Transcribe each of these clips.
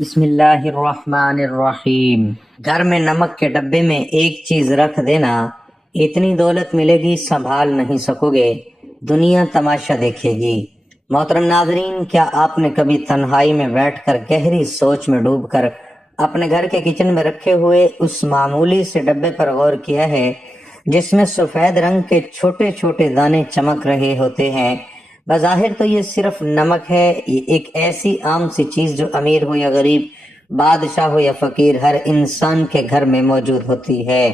بسم اللہ الرحمن الرحیم۔ گھر میں نمک کے ڈبے میں ایک چیز رکھ دینا، اتنی دولت ملے گی سنبھال نہیں سکو گے، دنیا تماشا دیکھے گی۔ محترم ناظرین، کیا آپ نے کبھی تنہائی میں بیٹھ کر گہری سوچ میں ڈوب کر اپنے گھر کے کچن میں رکھے ہوئے اس معمولی سے ڈبے پر غور کیا ہے جس میں سفید رنگ کے چھوٹے چھوٹے دانے چمک رہے ہوتے ہیں؟ بظاہر تو یہ صرف نمک ہے، یہ ایک ایسی عام سی چیز جو امیر ہو یا غریب، بادشاہ ہو یا فقیر، ہر انسان کے گھر میں موجود ہوتی ہے۔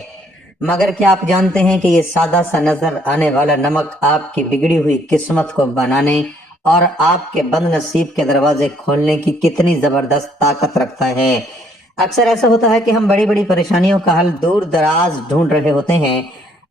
مگر کیا آپ جانتے ہیں کہ یہ سادہ سا نظر آنے والا نمک آپ کی بگڑی ہوئی قسمت کو بنانے اور آپ کے بد نصیب کے دروازے کھولنے کی کتنی زبردست طاقت رکھتا ہے؟ اکثر ایسا ہوتا ہے کہ ہم بڑی بڑی پریشانیوں کا حل دور دراز ڈھونڈ رہے ہوتے ہیں،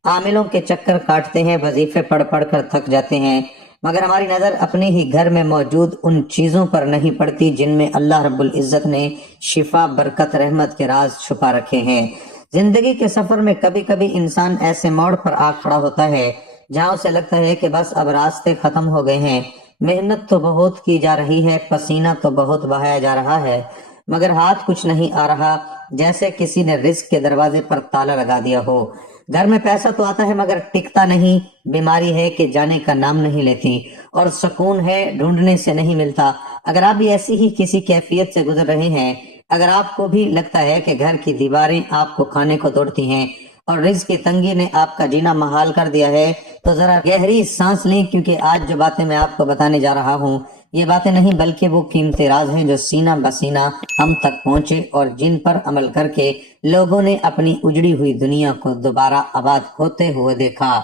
عاملوں کے چکر کاٹتے ہیں، وظیفے پڑھ پڑھ کر تھک جاتے ہیں، مگر ہماری نظر اپنے ہی گھر میں موجود ان چیزوں پر نہیں پڑتی جن میں اللہ رب العزت نے شفا، برکت، رحمت کے راز چھپا رکھے ہیں۔ زندگی کے سفر میں کبھی کبھی انسان ایسے موڑ پر آ کھڑا ہوتا ہے جہاں اسے لگتا ہے کہ بس اب راستے ختم ہو گئے ہیں، محنت تو بہت کی جا رہی ہے، پسینہ تو بہت بہایا جا رہا ہے، مگر ہاتھ کچھ نہیں آ رہا، جیسے کسی نے رزق کے دروازے پر تالا لگا دیا ہو۔ گھر میں پیسہ تو آتا ہے مگر ٹکتا نہیں، بیماری ہے کہ جانے کا نام نہیں لیتی، اور سکون ہے ڈھونڈنے سے نہیں ملتا۔ اگر آپ بھی ایسی ہی کسی کیفیت سے گزر رہے ہیں، اگر آپ کو بھی لگتا ہے کہ گھر کی دیواریں آپ کو کھانے کو دوڑتی ہیں اور رزق کی تنگی نے آپ کا جینا محال کر دیا ہے، تو ذرا گہری سانس لیں، کیونکہ آج جو باتیں میں آپ کو بتانے جا رہا ہوں یہ باتیں نہیں بلکہ وہ قیمتی راز ہیں جو سینہ بسینہ ہم تک پہنچے اور جن پر عمل کر کے لوگوں نے اپنی اجڑی ہوئی دنیا کو دوبارہ آباد ہوتے ہوئے دیکھا۔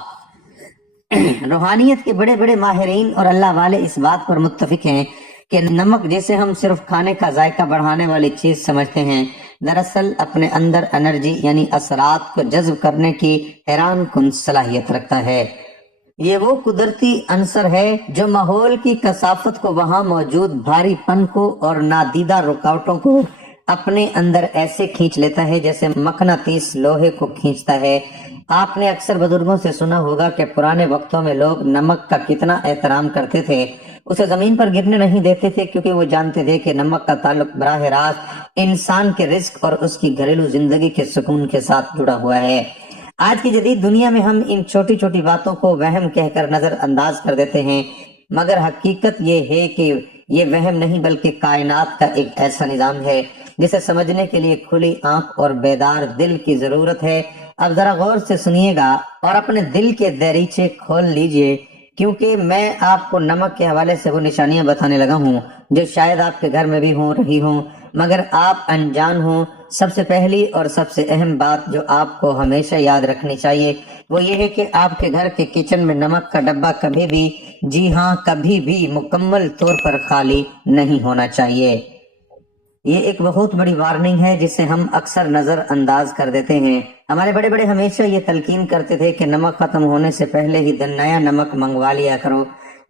روحانیت کے بڑے بڑے ماہرین اور اللہ والے اس بات پر متفق ہیں کہ نمک جسے ہم صرف کھانے کا ذائقہ بڑھانے والی چیز سمجھتے ہیں، دراصل اپنے اندر انرجی یعنی اثرات کو جذب کرنے کی حیران کن صلاحیت رکھتا ہے۔ یہ وہ قدرتی عنصر ہے جو ماحول کی کثافت کو، وہاں موجود بھاری پن کو اور نادیدہ رکاوٹوں کو اپنے اندر ایسے کھینچ لیتا ہے جیسے مقناطیس لوہے کو کھینچتا ہے۔ آپ نے اکثر بزرگوں سے سنا ہوگا کہ پرانے وقتوں میں لوگ نمک کا کتنا احترام کرتے تھے، اسے زمین پر گرنے نہیں دیتے تھے، کیونکہ وہ جانتے تھے کہ نمک کا تعلق براہ راست انسان کے رزق اور اس کی گھریلو زندگی کے سکون کے ساتھ جڑا ہوا ہے۔ آج کی جدید دنیا میں ہم ان چھوٹی چھوٹی باتوں کو وہم کہہ کر نظر انداز کر دیتے ہیں، مگر حقیقت یہ ہے کہ یہ وہم نہیں بلکہ کائنات کا ایک ایسا نظام ہے جسے سمجھنے کے لیے کھلی آنکھ اور بیدار دل کی ضرورت ہے۔ اب ذرا غور سے سنیے گا اور اپنے دل کے دریچے کھول لیجئے، کیونکہ میں آپ کو نمک کے حوالے سے وہ نشانیاں بتانے لگا ہوں جو شاید آپ کے گھر میں بھی ہو رہی ہوں مگر آپ انجان ہوں۔ سب سے پہلی اور سب سے اہم بات جو آپ کو ہمیشہ یاد رکھنی چاہیے وہ یہ ہے کہ آپ کے گھر کے کچن میں نمک کا ڈبہ کبھی بھی، جی ہاں کبھی بھی، مکمل طور پر خالی نہیں ہونا چاہیے۔ یہ ایک بہت بڑی وارننگ ہے جسے ہم اکثر نظر انداز کر دیتے ہیں۔ ہمارے بڑے بڑے ہمیشہ یہ تلقین کرتے تھے کہ نمک ختم ہونے سے پہلے ہی دن نیا نمک منگوا لیا کرو۔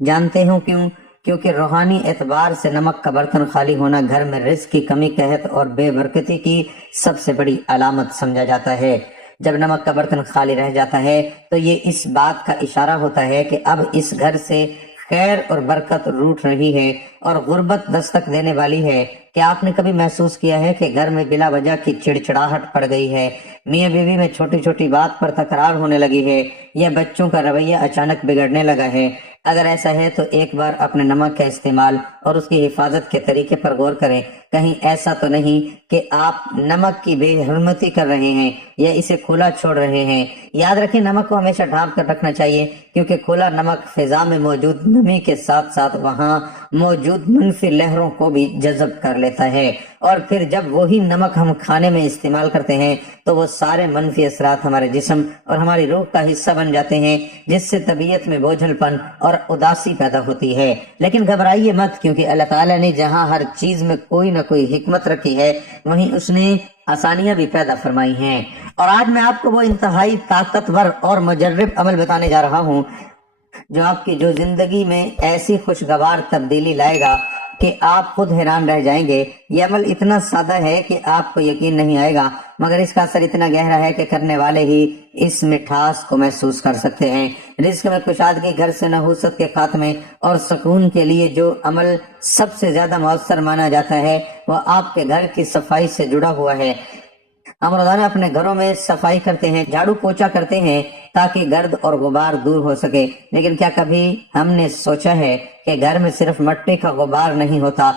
جانتے ہو کیوں؟ کیونکہ روحانی اعتبار سے نمک کا برتن خالی ہونا گھر میں رزق کی کمی، قحط اور بے برکتی کی سب سے بڑی علامت سمجھا جاتا ہے۔ جب نمک کا برتن خالی رہ جاتا ہے تو یہ اس بات کا اشارہ ہوتا ہے کہ اب اس گھر سے خیر اور برکت روٹ رہی ہے اور غربت دستک دینے والی ہے۔ کیا آپ نے کبھی محسوس کیا ہے کہ گھر میں بلا وجہ کی چڑچڑاہٹ پڑ گئی ہے، میاں بیوی میں چھوٹی چھوٹی بات پر تکرار ہونے لگی ہے، یا بچوں کا رویہ اچانک بگڑنے لگا ہے؟ اگر ایسا ہے تو ایک بار اپنے نمک کا استعمال اور اس کی حفاظت کے طریقے پر غور کریں۔ کہیں ایسا تو نہیں کہ آپ نمک کی بے حرمتی کر رہے ہیں یا اسے کھلا چھوڑ رہے ہیں؟ یاد رکھیں، نمک کو ہمیشہ ڈھانپ کر رکھنا چاہیے، کیونکہ کھلا نمک فضا میں موجود نمی کے ساتھ ساتھ وہاں موجود منفی لہروں کو بھی جذب کر لیتا ہے، اور پھر جب وہی نمک ہم کھانے میں استعمال کرتے ہیں تو وہ سارے منفی اثرات ہمارے جسم اور ہماری روح کا حصہ بن جاتے ہیں، جس سے طبیعت میں بوجھل پن اور اداسی پیدا ہوتی ہے۔ لیکن گھبرائیے مت، کیونکہ اللہ تعالیٰ نے جہاں ہر چیز میں کوئی نہ کوئی حکمت رکھی ہے وہیں اس نے آسانیاں بھی پیدا فرمائی ہیں۔ اور آج میں آپ کو وہ انتہائی طاقتور اور مجرب عمل بتانے جا رہا ہوں جو آپ کی زندگی میں ایسی خوشگوار تبدیلی لائے گا کہ آپ خود حیران رہ جائیں گے۔ یہ عمل اتنا سادہ ہے کہ آپ کو یقین نہیں آئے گا، مگر اس کا اثر اتنا گہرا ہے کہ کرنے والے ہی اس مٹھاس کو محسوس کر سکتے ہیں۔ رزق میں کشادگی، گھر سے نحوست کے خاتمے اور سکون کے لیے جو عمل سب سے زیادہ مؤثر مانا جاتا ہے وہ آپ کے گھر کی صفائی سے جڑا ہوا ہے۔ ہم روزانہ اپنے گھروں میں صفائی کرتے ہیں، جھاڑو پوچھا کرتے ہیں تاکہ گرد اور غبار دور ہو سکے، لیکن کیا کبھی ہم نے سوچا ہے کہ گھر میں صرف مٹی کا غبار نہیں ہوتا،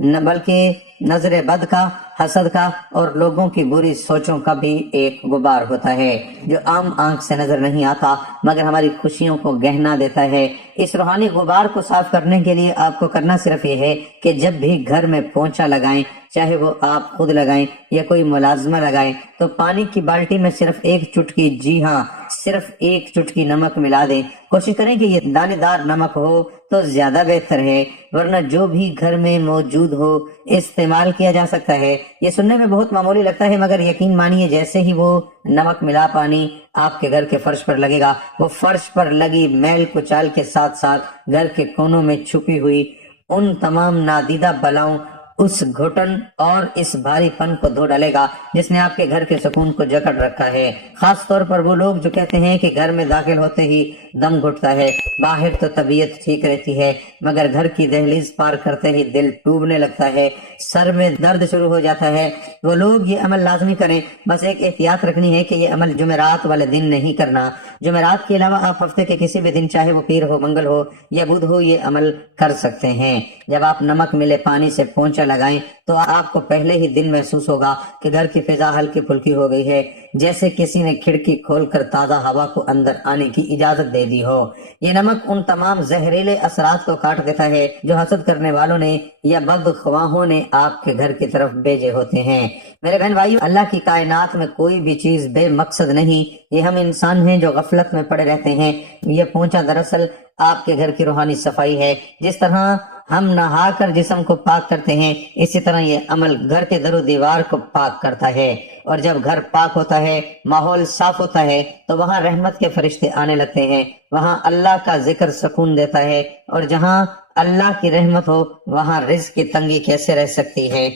نہ بلکہ نظر بد کا، حسد کا اور لوگوں کی بری سوچوں کا بھی ایک غبار ہوتا ہے جو عام آنکھ سے نظر نہیں آتا مگر ہماری خوشیوں کو گہنا دیتا ہے۔ اس روحانی غبار کو صاف کرنے کے لیے آپ کو کرنا صرف یہ ہے کہ جب بھی گھر میں پونچھا لگائیں، چاہے وہ آپ خود لگائیں یا کوئی ملازمہ لگائیں، تو پانی کی بالٹی میں صرف ایک چٹکی، جی ہاں صرف ایک چٹکی نمک ملا دیں۔ کوشش کریں کہ یہ دانے دار نمک ہو تو زیادہ بہتر ہے، ورنہ جو بھی گھر میں موجود ہو استعمال کیا جا سکتا ہے۔ یہ سننے میں بہت معمولی لگتا ہے مگر یقین مانیے جیسے ہی وہ نمک ملا پانی آپ کے گھر کے فرش پر لگے گا، وہ فرش پر لگی میل کچال کے ساتھ ساتھ گھر کے کونوں میں چھپی ہوئی ان تمام نادیدہ بلاؤں، اس گھٹن اور اس بھاری پن کو دھو ڈالے گا جس نے آپ کے گھر کے سکون کو جکڑ رکھا ہے۔ خاص طور پر وہ لوگ جو کہتے ہیں کہ گھر میں داخل ہوتے ہی دم گھٹتا ہے، باہر تو طبیعت ٹھیک رہتی ہے مگر گھر کی دہلیز پار کرتے ہی دل ڈوبنے لگتا ہے، سر میں درد شروع ہو جاتا ہے، وہ لوگ یہ عمل لازمی کریں۔ بس ایک احتیاط رکھنی ہے کہ یہ عمل جمعرات والے دن نہیں کرنا۔ جمعرات کے علاوہ آپ ہفتے کے کسی بھی دن، چاہے وہ پیر ہو، منگل ہو یا بدھ ہو، یہ عمل کر سکتے ہیں۔ جب آپ نمک ملے پانی سے پونچھا لگائیں تو آپ کو پہلے ہی دن محسوس ہوگا کہ گھر کی فضا ہلکی پھلکی ہو گئی ہے، جیسے کسی نے کھڑکی کھول کر تازہ ہوا کو اندر آنے کی اجازت دے دی ہو۔ یہ نمک ان تمام زہریلے اثرات کو کاٹ دیتا ہے جو حسد کرنے والوں نے یا بدخواہوں نے آپ کے گھر کی طرف بھیجے ہوتے ہیں۔ میرے بہن بھائیو، اللہ کی کائنات میں کوئی بھی چیز بے مقصد نہیں، یہ ہم انسان ہیں جو غفلت میں پڑے رہتے ہیں۔ یہ پونچھا دراصل آپ کے گھر کی روحانی صفائی ہے۔ جس طرح ہم نہا کر جسم کو پاک کرتے ہیں، اسی طرح یہ عمل گھر کے در و دیوار کو پاک کرتا ہے، اور جب گھر پاک ہوتا ہے، ماحول صاف ہوتا ہے تو وہاں رحمت کے فرشتے آنے لگتے ہیں، وہاں اللہ کا ذکر سکون دیتا ہے، اور جہاں اللہ کی رحمت ہو وہاں رزق کی تنگی کیسے رہ سکتی ہے؟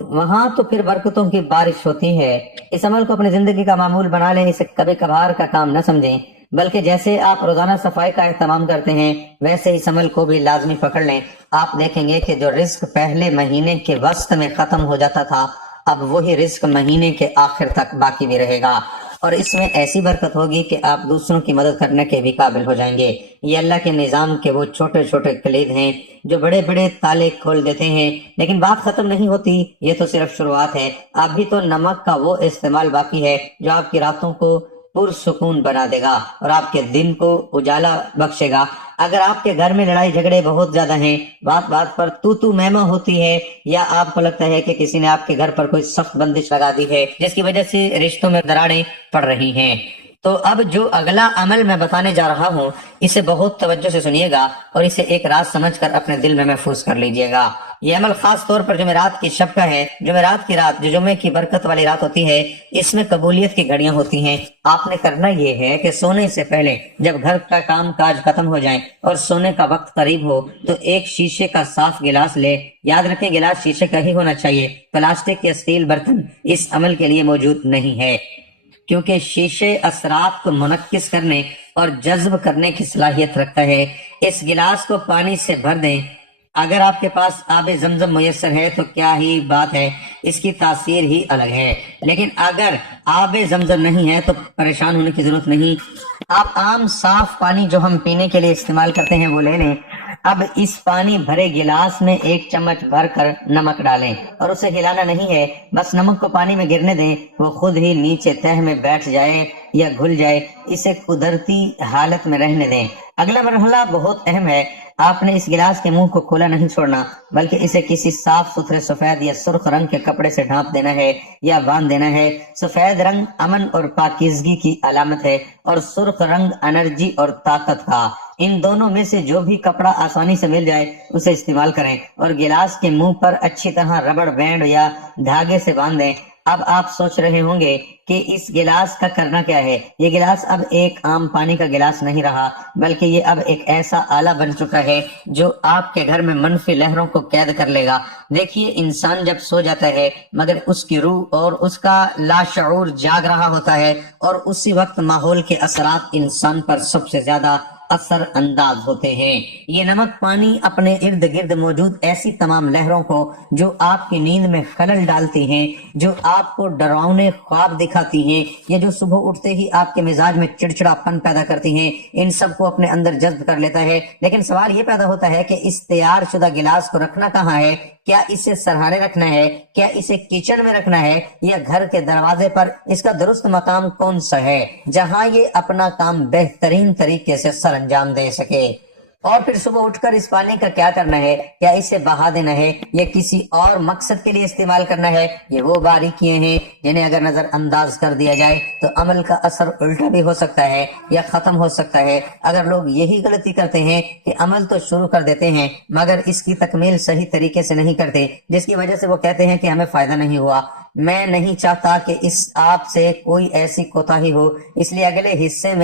وہاں تو پھر برکتوں کی بارش ہوتی ہے۔ اس عمل کو اپنی زندگی کا معمول بنا لیں، اسے کبھی کبھار کا کام نہ سمجھیں، بلکہ جیسے آپ روزانہ صفائی کا اہتمام کرتے ہیں ویسے اس عمل کو بھی لازمی پکڑ لیں۔ آپ دیکھیں گے کہ جو رزق پہلے مہینے کے وسط میں ختم ہو جاتا تھا، اب وہی رزق مہینے کے آخر تک باقی بھی رہے گا، اور اس میں ایسی برکت ہوگی کہ آپ دوسروں کی مدد کرنے کے بھی قابل ہو جائیں گے۔ یہ اللہ کے نظام کے وہ چھوٹے چھوٹے کلید ہیں جو بڑے بڑے تالے کھول دیتے ہیں، لیکن بات ختم نہیں ہوتی، یہ تو صرف شروعات ہے۔ ابھی تو نمک کا وہ استعمال باقی ہے جو آپ کی راتوں کو پرسکون بنا دے گا اور آپ کے دن کو اجالا بخشے گا۔ اگر آپ کے گھر میں لڑائی جھگڑے بہت زیادہ ہیں، بات بات پر تو مہما ہوتی ہے، یا آپ کو لگتا ہے کہ کسی نے آپ کے گھر پر کوئی سخت بندش لگا دی ہے جس کی وجہ سے رشتوں میں دراڑیں پڑ رہی ہیں، تو اب جو اگلا عمل میں بتانے جا رہا ہوں اسے بہت توجہ سے سنیے گا اور اسے ایک راز سمجھ کر اپنے دل میں محفوظ کر لیجئے گا۔ یہ عمل خاص طور پر جمعرات کی شب کا ہے۔ جمعرات کی رات جو جمعے کی برکت والی رات ہوتی ہے، اس میں قبولیت کی گھڑیاں ہوتی ہیں۔ آپ نے کرنا یہ ہے کہ سونے سے پہلے جب گھر کا کام کاج ختم ہو جائیں اور سونے کا وقت قریب ہو تو ایک شیشے کا صاف گلاس لے۔ یاد رکھیں گلاس شیشے کا ہی ہونا چاہیے، پلاسٹک یا اسٹیل برتن اس عمل کے لیے موجود نہیں ہے، کیونکہ شیشے اثرات کو منعکس کرنے اور جذب کرنے کی صلاحیت رکھتا ہے۔ اس گلاس کو پانی سے بھر دیں۔ اگر آپ کے پاس آب زمزم میسر ہے تو کیا ہی بات ہے، اس کی تاثیر ہی الگ ہے، لیکن اگر آب زمزم نہیں ہے تو پریشان ہونے کی ضرورت نہیں۔ آپ عام صاف پانی جو ہم پینے کے لیے استعمال کرتے ہیں وہ لے لیں۔ اب اس پانی بھرے گلاس میں ایک چمچ بھر کر نمک ڈالیں اور اسے ہلانا نہیں ہے، بس نمک کو پانی میں گرنے دیں، وہ خود ہی نیچے تہہ میں بیٹھ جائے یا گھل جائے، اسے قدرتی حالت میں رہنے دیں۔ اگلا مرحلہ بہت اہم ہے، آپ نے اس گلاس کے منہ کو کھولا نہیں چھوڑنا، بلکہ اسے کسی صاف ستھرے سفید یا سرخ رنگ کے کپڑے سے ڈھانپ دینا ہے یا باندھ دینا ہے۔ سفید رنگ امن اور پاکیزگی کی علامت ہے اور سرخ رنگ انرجی اور طاقت کا۔ ان دونوں میں سے جو بھی کپڑا آسانی سے مل جائے اسے استعمال کریں اور گلاس کے منہ پر اچھی طرح ربڑ بینڈ یا دھاگے سے باندھ دیں۔ اب آپ سوچ رہے ہوں گے کہ اس گلاس کا کرنا کیا ہے۔ یہ گلاس اب ایک عام پانی کا گلاس نہیں رہا، بلکہ یہ اب ایک ایسا آلہ بن چکا ہے جو آپ کے گھر میں منفی لہروں کو قید کر لے گا۔ دیکھیے، انسان جب سو جاتا ہے مگر اس کی روح اور اس کا لاشعور جاگ رہا ہوتا ہے، اور اسی وقت ماحول کے اثرات انسان پر سب سے زیادہ اثر انداز ہوتے ہیں۔ یہ نمک پانی اپنے ارد گرد موجود ایسی تمام لہروں کو جو آپ کی نیند میں خلل ڈالتی ہیں، جو آپ کو ڈراؤنے خواب دکھاتی ہیں، یا جو صبح اٹھتے ہی آپ کے مزاج میں چڑچڑا پن پیدا کرتی ہیں، ان سب کو اپنے اندر جذب کر لیتا ہے۔ لیکن سوال یہ پیدا ہوتا ہے کہ اس تیار شدہ گلاس کو رکھنا کہاں ہے؟ کیا اسے سرہانے رکھنا ہے؟ کیا اسے کچن میں رکھنا ہے؟ یا گھر کے دروازے پر؟ اس کا درست مقام کون سا ہے جہاں یہ اپنا کام بہترین طریقے سے سر انجام دے سکے؟ اور پھر صبح اٹھ کر اس پانی کا کیا کرنا ہے؟ کیا اسے بہا دینا ہے یا کسی اور مقصد کے لیے استعمال کرنا ہے؟ یہ وہ باریکیاں ہیں جنہیں اگر نظر انداز کر دیا جائے تو عمل کا اثر الٹا بھی ہو سکتا ہے یا ختم ہو سکتا ہے۔ اگر لوگ یہی غلطی کرتے ہیں کہ عمل تو شروع کر دیتے ہیں مگر اس کی تکمیل صحیح طریقے سے نہیں کرتے، جس کی وجہ سے وہ کہتے ہیں کہ ہمیں فائدہ نہیں ہوا۔ میں نہیں چاہتا کہ اس آپ سے کوئی ایسی کوتاہی ہو، اس لیے اگلے حصے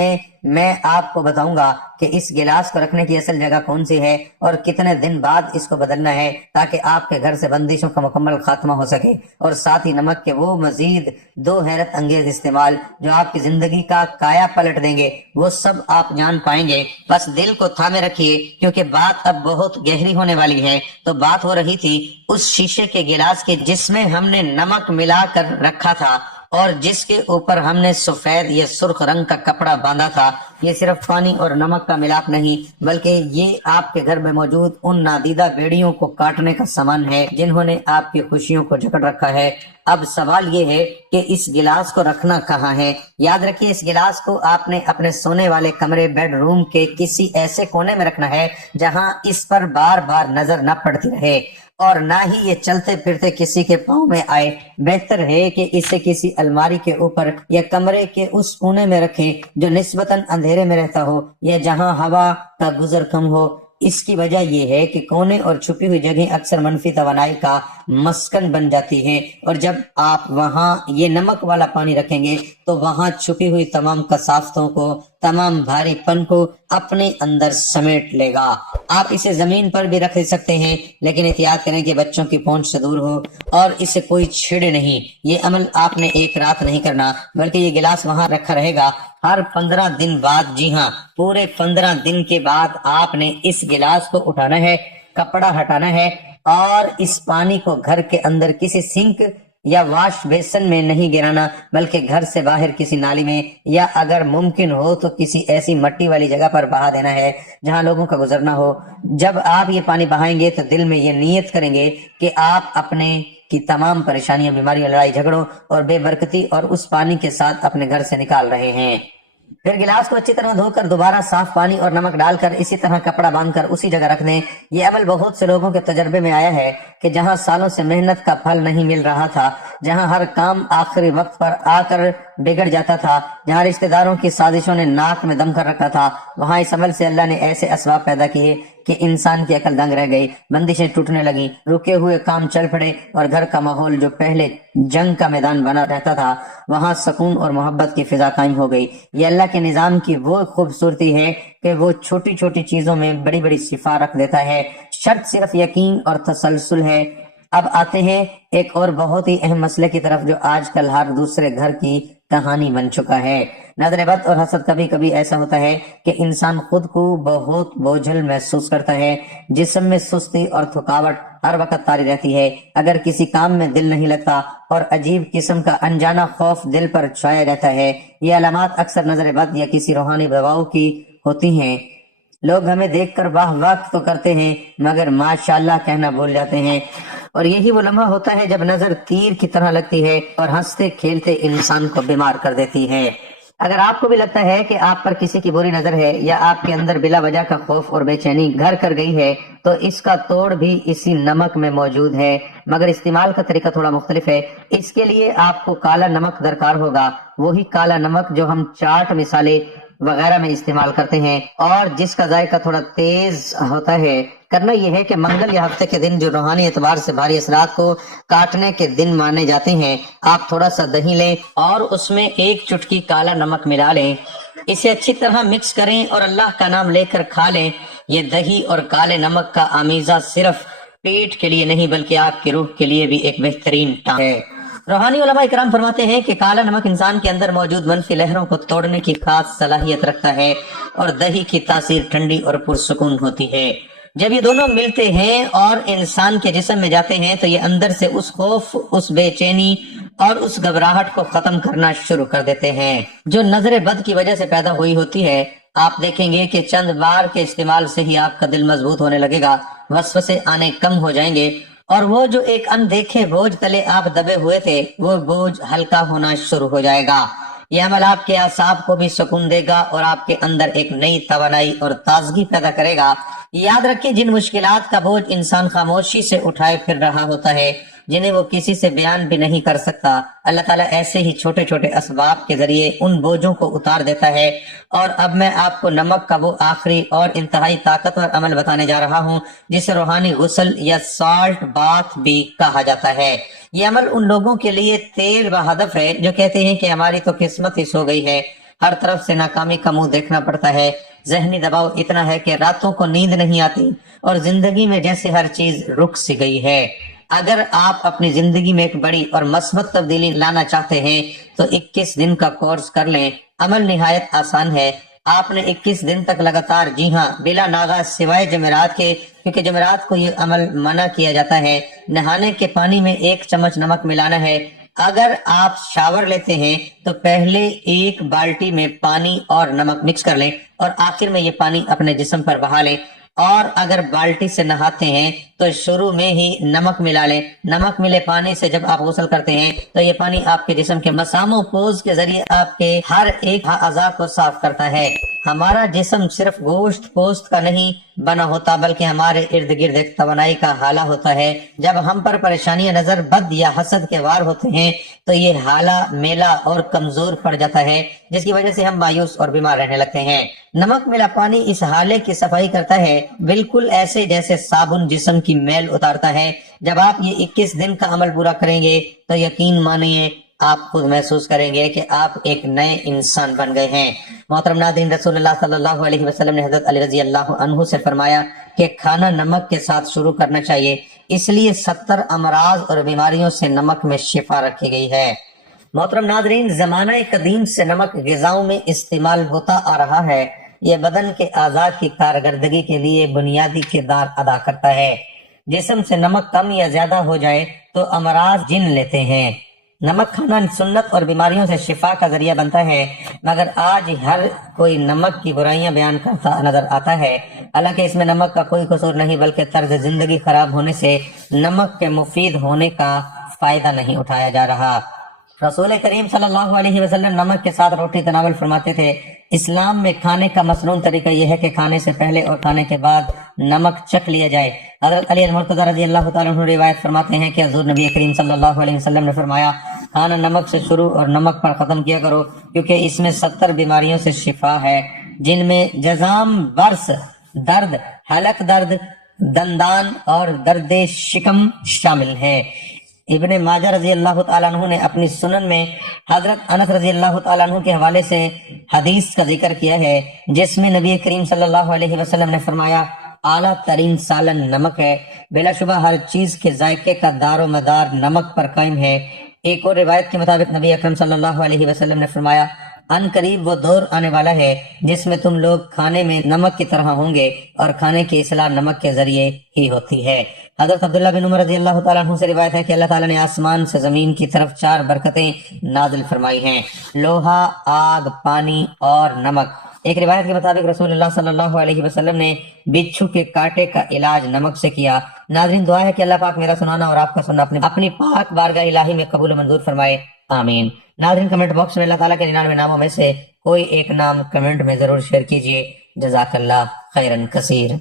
میں آپ کو بتاؤں گا کہ اس گلاس کو رکھنے کی اصل جگہ کون سی ہے اور کتنے دن بعد اس کو بدلنا ہے، تاکہ آپ کے گھر سے بندشوں کا مکمل خاتمہ ہو سکے، اور ساتھ ہی نمک کے وہ مزید دو حیرت انگیز استعمال جو آپ کی زندگی کا کایا پلٹ دیں گے، وہ سب آپ جان پائیں گے۔ بس دل کو تھامے رکھیے، کیونکہ بات اب بہت گہری ہونے والی ہے۔ تو بات ہو رہی تھی اس شیشے کے گلاس کی جس میں ہم نے نمک ملا کر رکھا تھا اور جس کے اوپر ہم نے سفید یا سرخ رنگ کا کپڑا باندھا تھا۔ یہ صرف پانی اور نمک کا ملاپ نہیں، بلکہ یہ آپ کے گھر میں موجود ان نادیدہ بیڑیوں کو کاٹنے کا سامان ہے جنہوں نے آپ کی خوشیوں کو جکڑ رکھا ہے۔ اب سوال یہ ہے کہ اس گلاس کو رکھنا کہاں ہے؟ یاد رکھیے، اس گلاس کو آپ نے اپنے سونے والے کمرے بیڈ روم کے کسی ایسے کونے میں رکھنا ہے جہاں اس پر بار بار نظر نہ پڑتی رہے، اور نہ ہی یہ چلتے پھرتے کسی کے پاؤں میں آئے۔ بہتر ہے کہ اسے کسی الماری کے اوپر یا کمرے کے اس کونے میں رکھیں جو نسبتاً اندھیرے میں رہتا ہو یا جہاں ہوا کا گزر کم ہو۔ اس کی وجہ یہ ہے کہ کونے اور چھپی ہوئی جگہیں اکثر منفی توانائی کا مسکن بن جاتی ہیں، اور جب آپ وہاں یہ نمک والا پانی رکھیں گے تو وہاں چھپی ہوئی تمام کثافتوں کو، تمام بھاری پن کو اپنے اندر سمیٹ لے گا۔ آپ اسے زمین پر بھی رکھ سکتے ہیں، لیکن احتیاط کریں کہ بچوں کی پہنچ سے دور ہو اور اسے کوئی چھیڑے نہیں۔ یہ عمل آپ نے ایک رات نہیں کرنا، بلکہ یہ گلاس وہاں رکھا رہے گا ہر 15 دن بعد۔ جی ہاں، پورے 15 دن کے بعد آپ نے اس گلاس کو اٹھانا ہے، کپڑا ہٹانا ہے، اور اس پانی کو گھر کے اندر کسی سنک یا واش بیسن میں نہیں گرانا، بلکہ گھر سے باہر کسی نالی میں، یا اگر ممکن ہو تو کسی ایسی مٹی والی جگہ پر بہا دینا ہے جہاں لوگوں کا گزرنا ہو۔ جب آپ یہ پانی بہائیں گے تو دل میں یہ نیت کریں گے کہ آپ اپنے کی تمام پریشانیاں، بیماریاں، لڑائی جھگڑوں اور بے برکتی اور اس پانی کے ساتھ اپنے گھر سے نکال رہے ہیں۔ پھر گلاس کو اچھی طرح دھو کر دوبارہ صاف پانی اور نمک ڈال کر اسی طرح کپڑا باندھ کر اسی جگہ رکھ دیں۔ یہ عمل بہت سے لوگوں کے تجربے میں آیا ہے کہ جہاں سالوں سے محنت کا پھل نہیں مل رہا تھا، جہاں ہر کام آخری وقت پر آ کر بگڑ جاتا تھا، جہاں رشتہ داروں کی سازشوں نے ناک میں دم کر رکھا تھا، وہاں اس عمل سے اللہ نے ایسے اسباب پیدا کیے کہ انسان کی عقل دنگ رہ گئی، بندشیں ٹوٹنے لگیں، رکے ہوئے کام چل پڑے، اور گھر کا ماحول جو پہلے جنگ کا میدان بنا رہتا تھا وہاں سکون اور محبت کی فضا قائم ہو گئی۔ یہ اللہ کے نظام کی وہ خوبصورتی ہے کہ وہ چھوٹی چھوٹی چیزوں میں بڑی بڑی شفا رکھ دیتا ہے۔ شرط صرف یقین اور تسلسل ہے۔ اب آتے ہیں ایک اور بہت ہی اہم مسئلے کی طرف جو آج کل ہر دوسرے گھر کی کہانی بن چکا ہے۔ نظر بد اور حسد۔ کبھی کبھی ایسا ہوتا ہے کہ انسان خود کو بہت بوجھل محسوس کرتا ہے، جسم میں سستی اور تھکاوٹ ہر وقت طاری رہتی ہے، اگر کسی کام میں دل نہیں لگتا، اور عجیب قسم کا انجانا خوف دل پر چھایا رہتا ہے۔ یہ علامات اکثر نظر بد یا کسی روحانی دباؤ کی ہوتی ہیں۔ لوگ ہمیں دیکھ کر واہ واہ تو کرتے ہیں مگر ماشاءاللہ کہنا بھول جاتے ہیں، اور یہی وہ لمحہ ہوتا ہے جب نظر تیر کی طرح لگتی ہے اور ہنستے کھیلتے انسان کو بیمار کر دیتی ہے۔ اگر آپ کو بھی لگتا ہے کہ آپ پر کسی کی بری نظر ہے یا آپ کے اندر بلا وجہ کا خوف اور بے چینی گھر کر گئی ہے تو اس کا توڑ بھی اسی نمک میں موجود ہے، مگر استعمال کا طریقہ تھوڑا مختلف ہے۔ اس کے لیے آپ کو کالا نمک درکار ہوگا، وہی کالا نمک جو ہم چاٹ مسالے وغیرہ میں استعمال کرتے ہیں، اور جس کا ذائقہ تھوڑا تیز ہوتا ہے۔ کرنا یہ ہے کہ منگل یا ہفتے کے دن جو روحانی اعتبار سے بھاری اثرات کو کاٹنے کے دن مانے جاتے ہیں، آپ تھوڑا سا دہی لیں اور اس میں 1 چٹکی کالا نمک ملا لیں، اسے اچھی طرح مکس کریں اور اللہ کا نام لے کر کھا لیں۔ یہ دہی اور کالے نمک کا آمیزہ صرف پیٹ کے لیے نہیں بلکہ آپ کی روح کے لیے بھی ایک بہترین ٹانک ہے۔ روحانی علماء کرام فرماتے ہیں کہ کالا نمک انسان کے اندر موجود منفی لہروں کو توڑنے کی خاص صلاحیت رکھتا ہے، اور دہی کی تاثیر ٹھنڈی اور پرسکون ہوتی ہے۔ جب یہ دونوں ملتے ہیں اور انسان کے جسم میں جاتے ہیں تو یہ اندر سے اس خوف، اس بے چینی اور اس گھبراہٹ کو ختم کرنا شروع کر دیتے ہیں جو نظر بد کی وجہ سے پیدا ہوئی ہوتی ہے۔ آپ دیکھیں گے کہ چند بار کے استعمال سے ہی آپ کا دل مضبوط ہونے لگے گا، وسوسے آنے کم ہو جائیں گے، اور وہ جو ایک اندیکھے بوجھ تلے آپ دبے ہوئے تھے وہ بوجھ ہلکا ہونا شروع ہو جائے گا۔ یہ عمل آپ کے اعصاب کو بھی سکون دے گا اور آپ کے اندر ایک نئی توانائی اور تازگی پیدا کرے گا۔ یاد رکھیں، جن مشکلات کا بوجھ انسان خاموشی سے اٹھائے پھر رہا ہوتا ہے، جنہیں وہ کسی سے بیان بھی نہیں کر سکتا، اللہ تعالیٰ ایسے ہی چھوٹے چھوٹے اسباب کے ذریعے ان بوجھوں کو اتار دیتا ہے۔ اور اب میں آپ کو نمک کا وہ آخری اور انتہائی طاقتور عمل بتانے جا رہا ہوں جسے روحانی غسل یا سالٹ باتھ بھی کہا جاتا ہے۔ یہ عمل ان لوگوں کے لیے تیل و ہدف ہے جو کہتے ہیں کہ ہماری تو قسمت ہی سو گئی ہے، ہر طرف سے ناکامی کا منہ دیکھنا پڑتا ہے، ذہنی دباؤ اتنا ہے کہ راتوں کو نیند نہیں آتی اور زندگی میں جیسے ہر چیز رک سی گئی ہے۔ اگر آپ اپنی زندگی میں ایک بڑی اور مثبت تبدیلی لانا چاہتے ہیں تو 21 دن کا کورس کر لیں۔ عمل نہایت آسان ہے۔ آپ نے 21 دن تک لگاتار، جی ہاں، بلا ناغہ، سوائے جمعرات کے، کیونکہ جمعرات کو یہ عمل منع کیا جاتا ہے، نہانے کے پانی میں 1 چمچ نمک ملانا ہے۔ اگر آپ شاور لیتے ہیں تو پہلے 1 بالٹی میں پانی اور نمک مکس کر لیں اور آخر میں یہ پانی اپنے جسم پر بہا لیں، اور اگر بالٹی سے نہاتے ہیں تو شروع میں ہی نمک ملا لیں۔ نمک ملے پانی سے جب آپ غسل کرتے ہیں تو یہ پانی آپ کے جسم کے مسام و پوز کے ذریعے آپ کے ہر ایک اعضاء کو صاف کرتا ہے۔ ہمارا جسم صرف گوشت پوست کا نہیں بنا ہوتا بلکہ ہمارے ارد گرد ایک توانائی کا حالہ ہوتا ہے۔ جب ہم پر پریشانیاں نظر بد یا حسد کے وار ہوتے ہیں تو یہ حالہ میلا اور کمزور پڑ جاتا ہے، جس کی وجہ سے ہم مایوس اور بیمار رہنے لگتے ہیں۔ نمک ملا پانی اس حالے کی صفائی کرتا ہے، بالکل ایسے جیسے صابن جسم کی میل اتارتا ہے۔ جب آپ یہ 21 دن کا عمل پورا کریں گے تو یقین مانیے آپ خود محسوس کریں گے کہ آپ ایک نئے انسان بن گئے ہیں۔ محترم ناظرین، رسول اللہ صلی اللہ علیہ وسلم نے حضرت علی رضی اللہ عنہ سے فرمایا کہ کھانا نمک کے ساتھ شروع کرنا چاہیے، اس لیے 70 امراض اور بیماریوں سے نمک میں شفا رکھی گئی ہے۔ محترم ناظرین، زمانہ قدیم سے نمک غذاؤں میں استعمال ہوتا آ رہا ہے۔ یہ بدن کے اعضاء کی کارکردگی کے لیے بنیادی کردار ادا کرتا ہے۔ جسم سے نمک کم یا زیادہ ہو جائے تو امراض جن لیتے ہیں۔ نمک کھانا سنت اور بیماریوں سے شفا کا ذریعہ بنتا ہے، مگر آج ہر کوئی نمک کی برائیاں بیان کرتا نظر آتا ہے، حالانکہ اس میں نمک کا کوئی قصور نہیں بلکہ طرز زندگی خراب ہونے سے نمک کے مفید ہونے کا فائدہ نہیں اٹھایا جا رہا۔ رسول کریم صلی اللہ علیہ وسلم نمک کے ساتھ روٹی تناول فرماتے تھے۔ اسلام میں کھانے کا مسنون طریقہ یہ ہے کہ کھانے سے پہلے اور کھانے کے بعد نمک چکھ لیا جائے۔ حضرت علی المرتضی رضی اللہ تعالیٰ عنہ روایت فرماتے ہیں کہ حضور نبی کریم صلی اللہ علیہ وسلم نے فرمایا، کھانا نمک سے شروع اور نمک پر ختم کیا کرو، کیونکہ اس میں 70 بیماریوں سے شفا ہے، جن میں جزام، برس، درد، حلق درد، دندان اور درد شکم شامل ہے۔ ابن ماجہ رضی اللہ تعالیٰ عنہ نے اپنی سنن میں حضرت انس رضی اللہ تعالیٰ عنہ کے حوالے سے حدیث کا ذکر کیا ہے، جس میں نبی کریم صلی اللہ علیہ وسلم نے فرمایا، اعلیٰ ترین سالن نمک ہے، بلا شبہ ہر چیز کے ذائقے کا دار و مدار نمک پر قائم ہے۔ ایک اور روایت کے مطابق نبی اکرم صلی اللہ علیہ وسلم نے فرمایا، ان قریب وہ دور آنے والا ہے جس میں تم لوگ کھانے میں نمک کی طرح ہوں گے اور کھانے کی اصلاح نمک کے ذریعے ہی ہوتی ہے۔ حضرت عبداللہ بن عمر رضی اللہ تعالیٰ عنہ سے روایت ہے کہ اللہ تعالیٰ نے آسمان سے زمین کی طرف 4 برکتیں نازل فرمائی ہیں، لوہا، آگ، پانی اور نمک۔ ایک روایت کے مطابق رسول اللہ صلی اللہ علیہ وسلم نے بچھو کے کاٹے کا علاج نمک سے کیا۔ ناظرین، دعا ہے کہ اللہ پاک میرا سنانا اور آپ کا سننا اپنی پاک بارگاہ الہی میں قبول و منظور فرمائے، آمین۔ ناظرین، کمنٹ باکس میں اللہ تعالیٰ کے 99 ناموں میں سے کوئی ایک نام کمنٹ میں ضرور شیئر کیجیے۔ جزاک اللہ خیرن کثیر۔